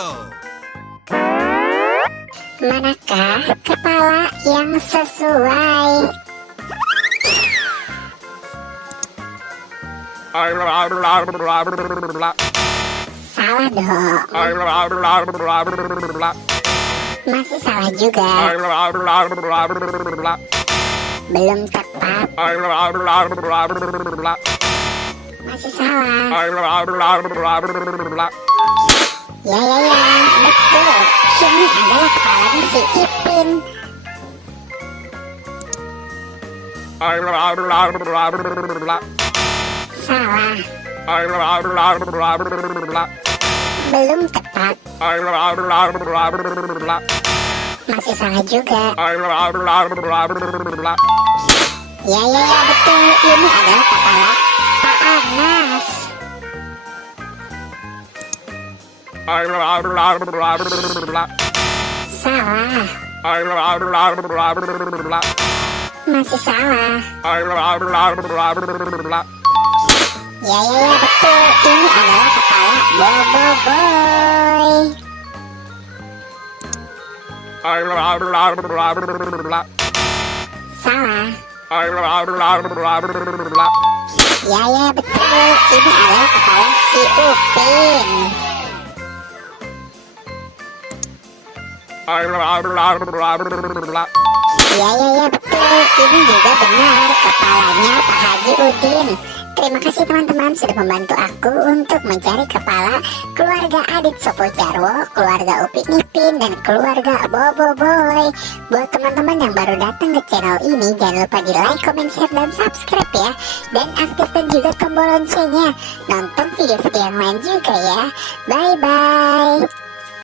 video. Manakah kepala yang sesuai? Salah dong. Masih salah juga. Belum tepat. Masih salah. Ya, betul. Ini adalah kepalanya si Ipin. Salah. Belum tepat. Masih salah juga. Ya, betul. Ini adalah kepala Pak Anas. Salah. Masih salah. Ya, betul. Ini adalah kepala Boboiboy. Salah. Ya, betul. Ini adalah kepala si Upin. Ya, betul. Ini juga benar. Kepalanya Pak Haji Udin. Terima kasih teman-teman sudah membantu aku untuk mencari kepala keluarga Adit Sopo Jarwo, keluarga Upin Ipin, dan keluarga Boboiboy. Buat teman-teman yang baru datang ke channel ini, jangan lupa di like, comment, share, dan subscribe ya. Dan aktifkan juga tombol loncengnya. Nonton video-video yang lain juga ya. Bye-bye.